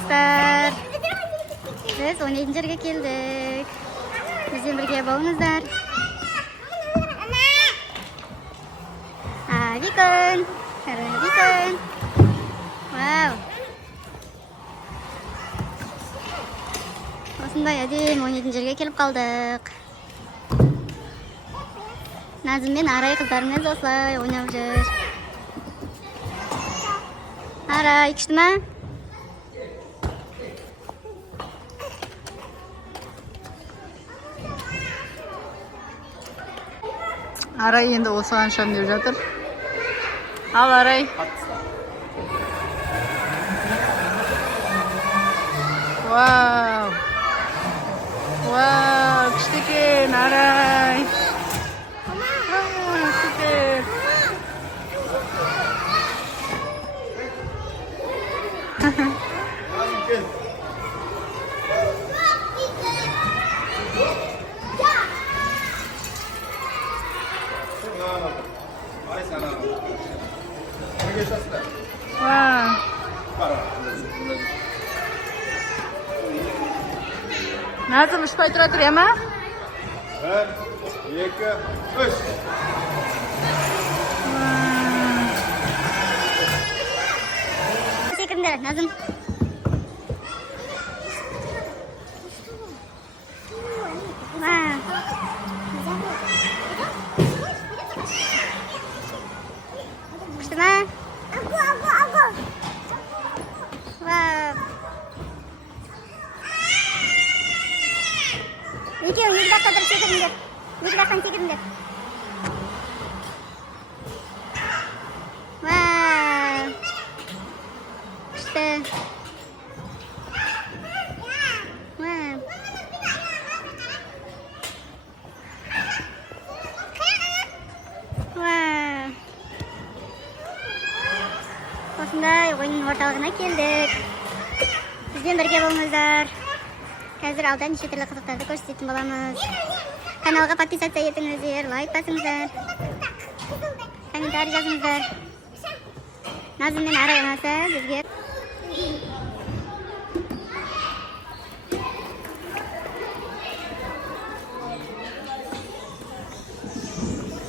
достар. Biz Ойнайтын жерге келдік. Бізбен бірге болыңыздар. Викон. Викон. Вау. Осындай әдемі Ойнайтын жерге келіп қалдық. Назым мен Арай қыздарымыз осылай ойнап жүр. Арай, күшті ма? Арай енді осыған шам деп жатыр. Ал Арай. Вау. Вау, күшті екен Арай. Супер. Назым ұшпай тұра тұр, ема? 1, 2, 3. Секіріңдер, Назым. Күшті ма? Екеуің екі жаққа тұрып секіріңдер. Екі жақтан секіріңдер. Вау! Күшті. Вау! Вау! Осындай ойын орталығына келдік. Бізбен бірге болыңыздар. Қазір алда неше түрлі қызықтарды көрсететін боламыз. Каналға подписаться етіңіздер, лайк басыңыздар. Комментарий жазыңыздар. Назым мен Арай ұнаса бізге.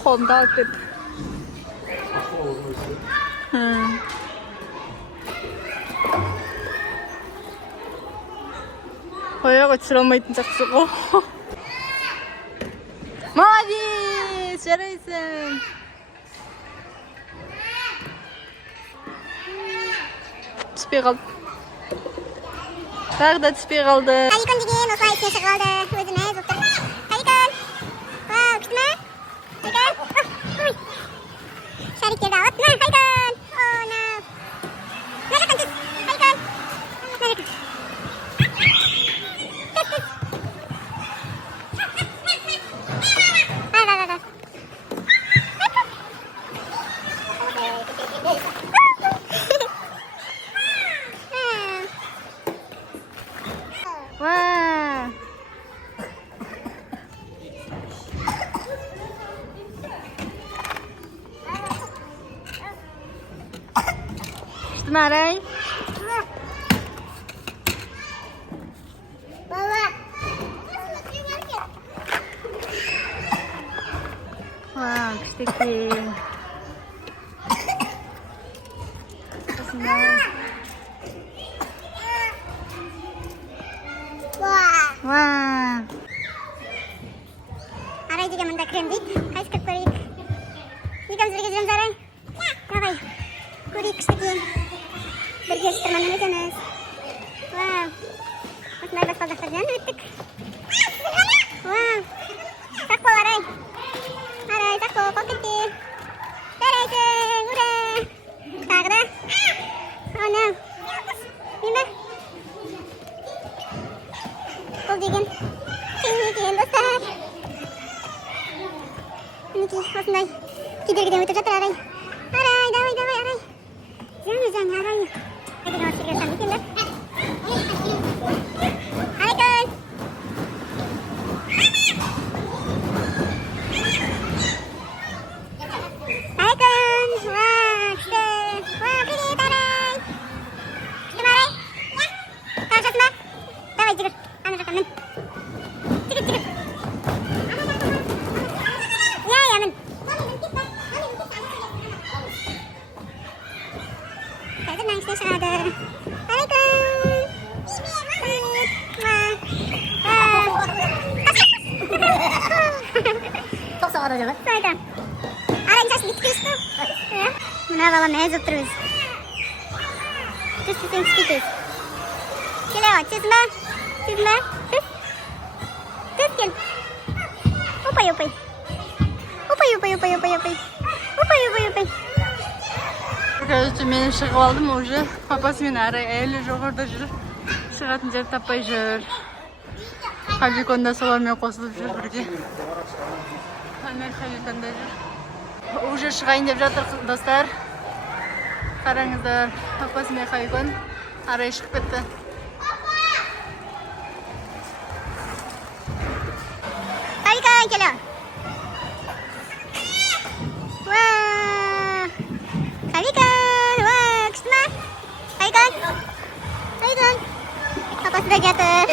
Қолымда алып кет. Қояға түсіре алмайтын жақсы ғой. Молодец, жарайсың. Түспей қалды. Тағы да түспей қалды. Айкон деген осылай ісіне шығып алды. Өзіме зұқтыр. Айкон. Вау, күшті ма? Айкон. Шариктерді алып. Айкон. О, на. Мына жақтан түс. Айкон. Мына жақтан. Арай. Вау, күшті екен. Арай деген мұнда крем дейді. Қайсы кіріп көрейік. Екеуміз бірге жүреміз, Арай. Давай. Көрейік күшті екен. Бірге шытырманнан өтеміз. Вау. Осындай баспалдақтардан өттік. Вау. Сақ бол, Арай. Арай, сақ бол, қол кетті. Жарайсың, ура. Тағы да. О, no. Мен ба? Бұл деген қиын екен, достар. Мінекей, осындай кедергіден өтіп жатыр, Арай. Арай, давай, Арай. Жаңа, Арай. Айкон алып келген екен бе? Айкон! Айкон! Вау, күшті! Вау, привет, Арай! Күшті ма, Арай? балам, әзіп тұрыз. Түс, түсен түспей. Келе ға, түсесің ба? Түсесің ба? Түс. Түс кел. Опай. Опай. Короче, мен шығып алдым уже. Папасымен әрі әлі жоғарда жүр. Шығатын жер таппай жүр. Халикон да солармен қосылып жүр бірге. Халикон да жүр. Уже шығайын деп жатыр достар. Қараңыздар, папасымен Халикон арай шығып кетті. Халикон келе. Халикон. Папасы да кетір.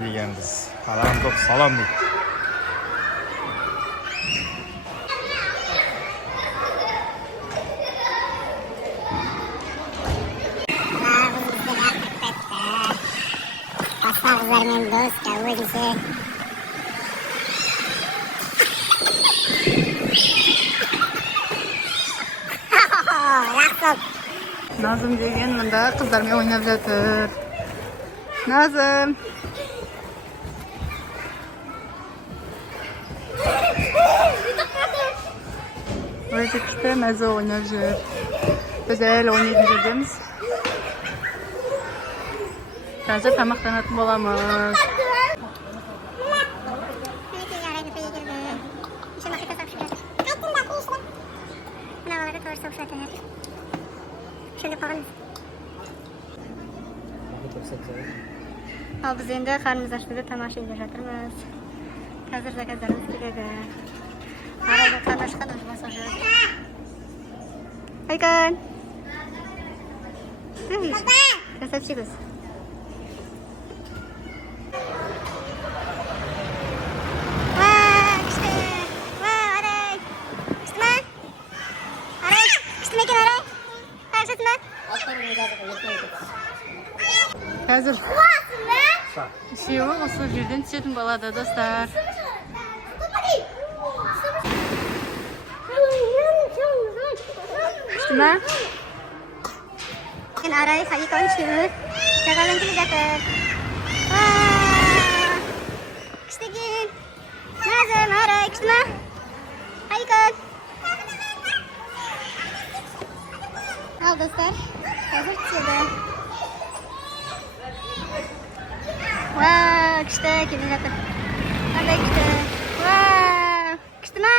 Дегенбіз. Қалам көп салам дейді. Басқа қыздармен дос, өзісі. Назым деген мында қыздармен ойнап жатыр. Назым. Өте күшті мәзі ойнап жүр. Біз әлі ойнайтын жердеміз. Қазір тамақтанатын боламыз. Ал біз енді қарнымыз ашты деп тамақ жеп жатырмыз. Қазір заказдарымыз келеді. Арада қарны ашқан жұмыс жүр. Халикон. Красавчик. Қазір үшеуі осы жерден түсетін болады достар. Күшті ма? Мен арай Халикон үшеуі жағадан келе жатыр. Күшті екен. Назым, арай, күшті ма? Халикон. Ал достар, қазір түседі. Вау, күшті келе жатыр. Қандай күшті. Вау, күшті ма?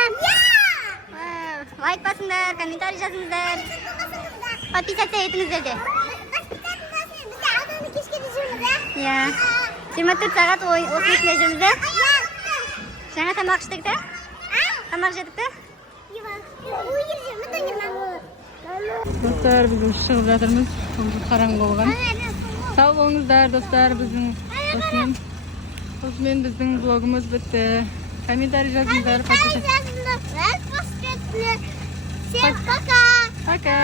Лайк басыңдар, комментарий жазыңыздар. Подписаться етіңіздер де. Бізде алдыңғы кешке де жүрміз, Иә. 24 сағат осынысында жүрміз де. Жаңа тамақ іштік та? Тамақ жедік та? Достар, біз шығып жатырмыз. Қараңғы болған. Сау болыңыздар достар, біздің осымен біздің блогымыз бітті. Комментарий жазыңыздар. Всем пока! Пока!